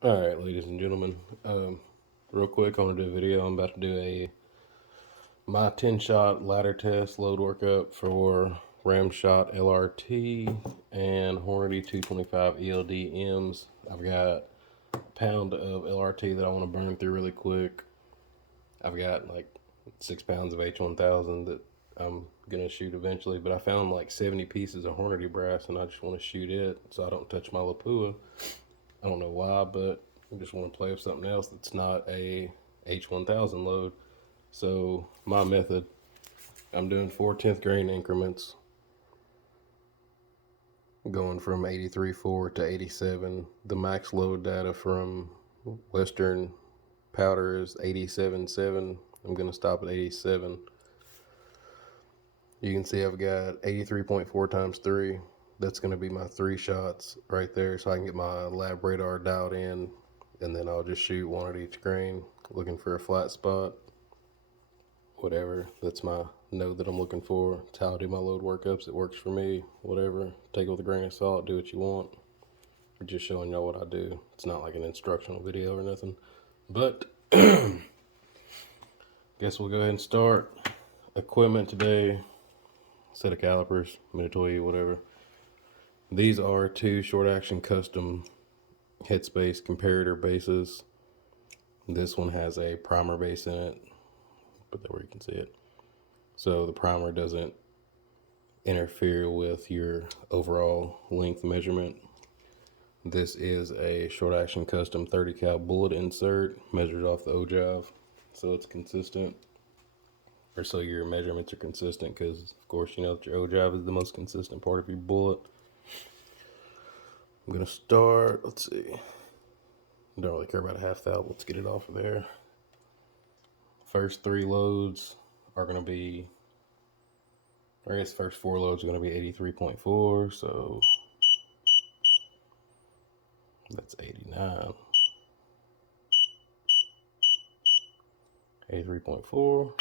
All right, ladies and gentlemen. Real quick, I want to do a video. I'm about to do my 10-shot ladder test load workup for Ramshot LRT and Hornady 225 ELD-Ms. I've got a pound of LRT that I want to burn through really quick. I've got like 6 pounds of H1000 that I'm gonna shoot eventually, but I found like 70 pieces of Hornady brass, and I just want to shoot it so I don't touch my Lapua. I don't know why, but I just want to play with something else that's not a H1000 load. So my method, I'm doing 4/10 grain increments, going from 83.4 to 87. The max load data from Western powder is 87.7. I'm going to stop at 87. You can see I've got 83.4 times 3. That's going to be my 3 shots right there, so I can get my lab radar dialed in, and then I'll just shoot one at each grain, looking for a flat spot. Whatever, that's my node that I'm looking for. It's how I do my load workups. It works for me. Whatever, take it with a grain of salt, do what you want. I'm just showing y'all what I do. It's not like an instructional video or nothing, but guess we'll go ahead and start. Equipment today, set of calipers, Minotaur, whatever. These are 2 short action custom headspace comparator bases. This one has a primer base in it, put that where you can see it. So the primer doesn't interfere with your overall length measurement. This is a short action custom 30 cal bullet insert measured off the ogive, so it's consistent, or so your measurements are consistent, because of course you know that your ogive is the most consistent part of your bullet. I'm gonna start, let's see, don't really care about a half thou. Let's get it off of there. First 3 loads are gonna be, or I guess first 4 loads are gonna be 83.4, so that's 89. 83.4.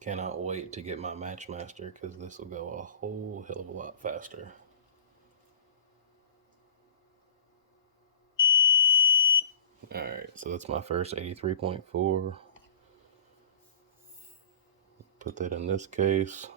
Cannot wait to get my Matchmaster, because this will go a whole hell of a lot faster. Alright, so that's my first 83.4. Put that in this case.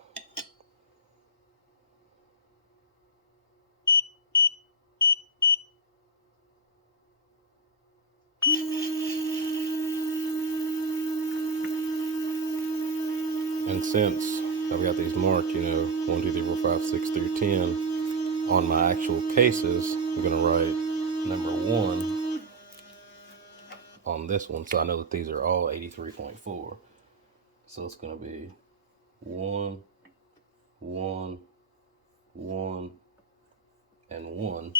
And since I've got these marked, 1, 2, 3, 4, 5, 6 through 10 on my actual cases, I'm going to write number 1 on this one, so I know that these are all 83.4. So it's going to be 1, 1, 1, and 1.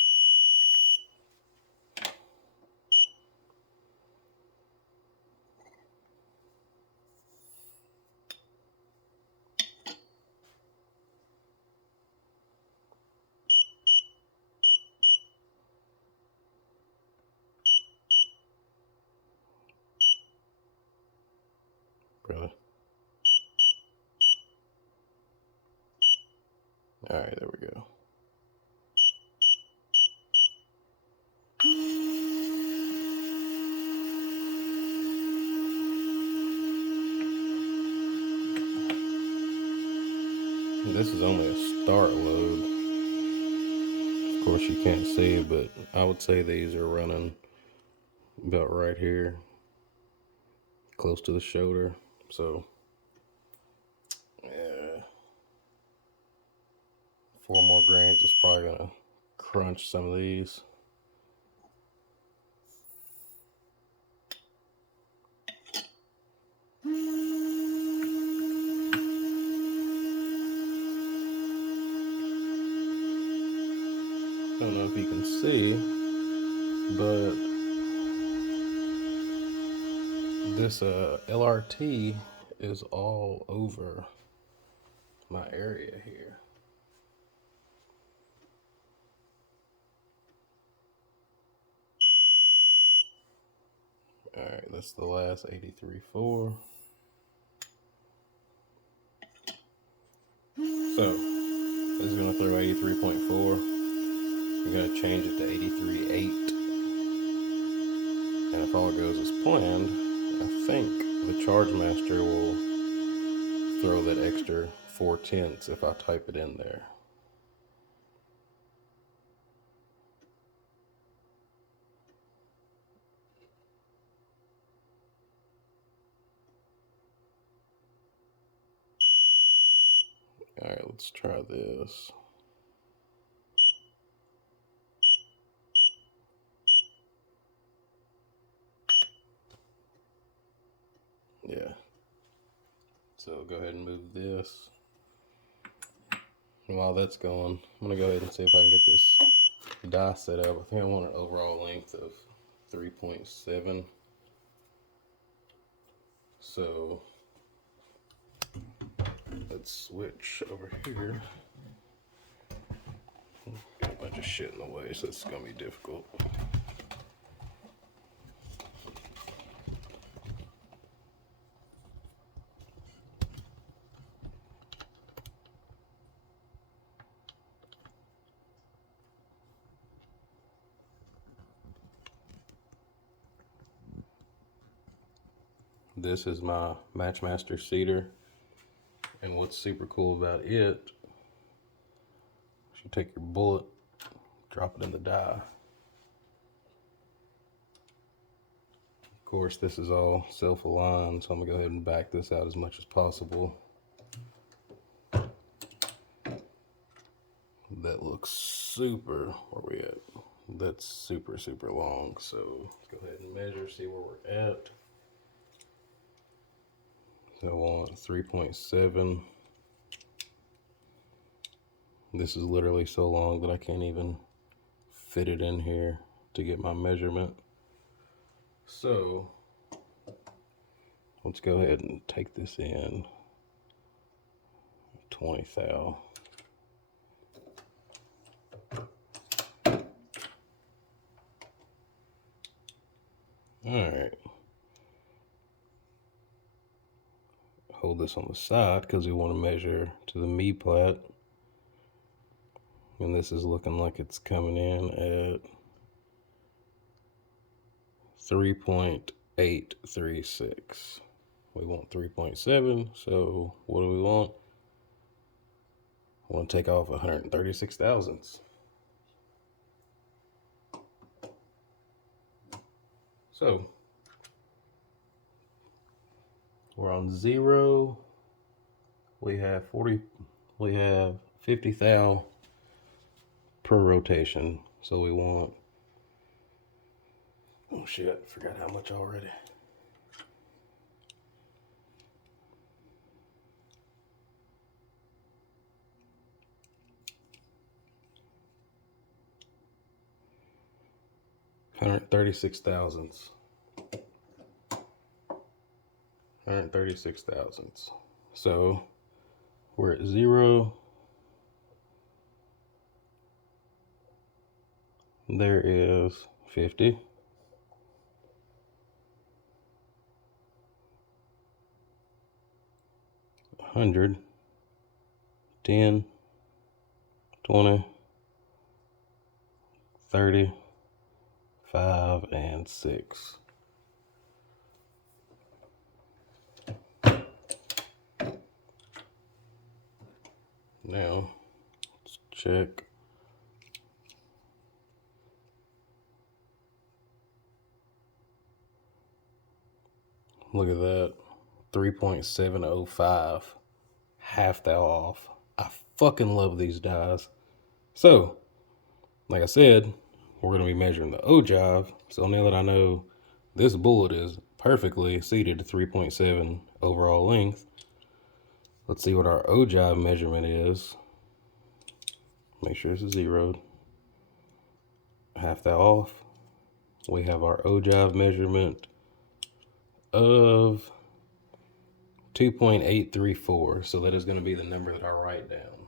Really? Alright, there we go. This is only a start load. Of course you can't see, but I would say these are running about right here, close to the shoulder. So yeah, 4 more grains is probably gonna crunch some of these. Don't know if you can see, but this LRT is all over my area here. All right, that's the last 83.4. So this is gonna throw 83.4. I'm gonna change it to 83.8. And if all goes as planned, I think the Charge Master will throw that extra 4/10 if I type it in there. All right, let's try this. Yeah. So go ahead and move this. And while that's going, I'm gonna go ahead and see if I can get this die set up. I think I want an overall length of 3.7. So let's switch over here. Got a bunch of shit in the way, so it's gonna be difficult. This is my Matchmaster cedar, and what's super cool about it, you take your bullet, drop it in the die. Of course, this is all self-aligned, so I'm gonna go ahead and back this out as much as possible. That looks super, where we at? That's super, super long, so let's go ahead and measure, see where we're at. So I want 3.7. This is literally so long that I can't even fit it in here to get my measurement. So let's go ahead and take this in 20 thou. All right. Hold this on the side because we want to measure to the me plat. And this is looking like it's coming in at 3.836. We want 3.7, so what do we want? I want to take off 136 thousandths. So we're on 0. We have 50 thou per rotation. So we want, oh shit, I forgot how much already. $136 thousandths. 136 thousandths. So we're at 0. There is 50. 100. 10. 20. 30. 5 and 6. Now, let's check. Look at that. 3.705. Half thou off. I fucking love these dies. So, like I said, we're going to be measuring the ogive. So now that I know this bullet is perfectly seated to 3.7 overall length, let's see what our ogive measurement is. Make sure it's zeroed. Half that off. We have our ogive measurement of 2.834. So that is going to be the number that I write down.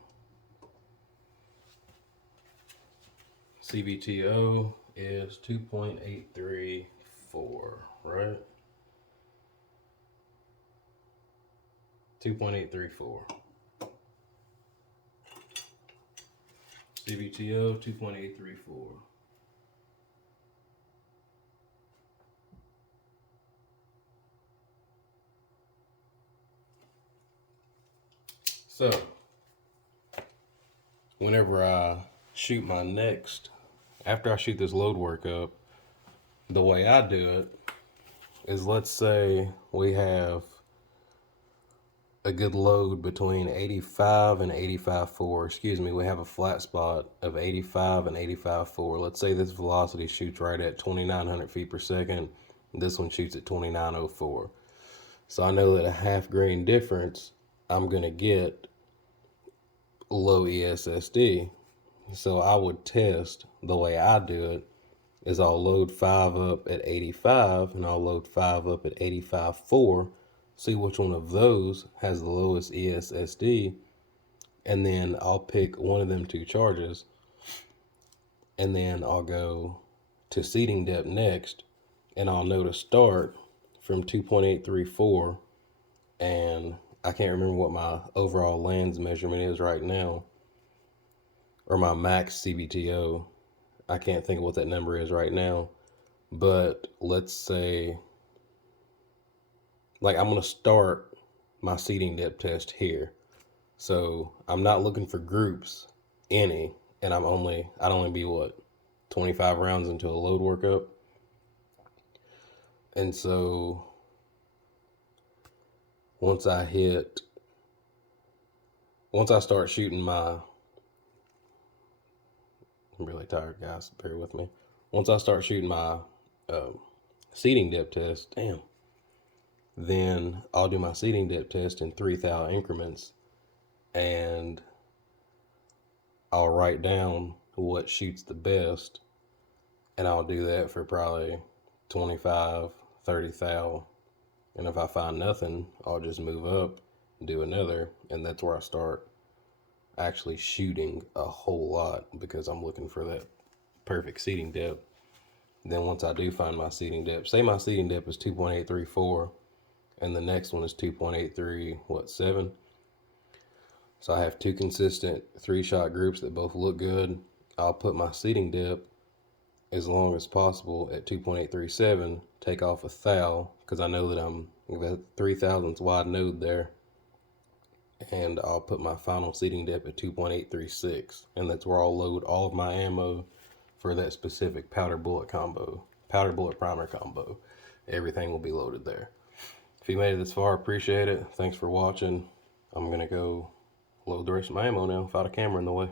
CVTO is 2.834. right? 2.834. CBTO 2.834. So, whenever I shoot my next, after I shoot this load work up, the way I do it is, let's say we have a good load between 85 and 85.4. Excuse me, we have a flat spot of 85 and 85.4. Let's say this velocity shoots right at 2,900 feet per second. This one shoots at 2904. So I know that a half grain difference, I'm going to get low ESSD. So I would test, the way I do it is I'll load 5 up at 85 and I'll load 5 up at 85.4, see which one of those has the lowest ESSD, and then I'll pick one of them two charges, and then I'll go to seating depth next, and I'll know to start from 2.834, and I can't remember what my overall lands measurement is right now, or my max CBTO. I can't think of what that number is right now, but let's say, like, I'm going to start my seating depth test here. So I'm not looking for groups any, and I'd only be what, 25 rounds into a load workup. And so once I start shooting I'm really tired, guys, bear with me. Once I start shooting my seating depth test, then I'll do my seating depth test in 3 thou increments, and I'll write down what shoots the best, and I'll do that for probably 25, 30 thou. And if I find nothing, I'll just move up, do another, and that's where I start actually shooting a whole lot, because I'm looking for that perfect seating depth. Then once I do find my seating depth, say my seating depth is 2.834, and the next one is 2.837. So I have two consistent 3-shot groups that both look good. I'll put my seating depth as long as possible at 2.837, take off a thou, because I know that I'm at 3 thousandths wide node there, and I'll put my final seating depth at 2.836, and that's where I'll load all of my ammo for that specific powder bullet primer combo. Everything will be loaded there. If you made it this far, appreciate it. Thanks for watching. I'm gonna go load the rest of my ammo now without a camera in the way.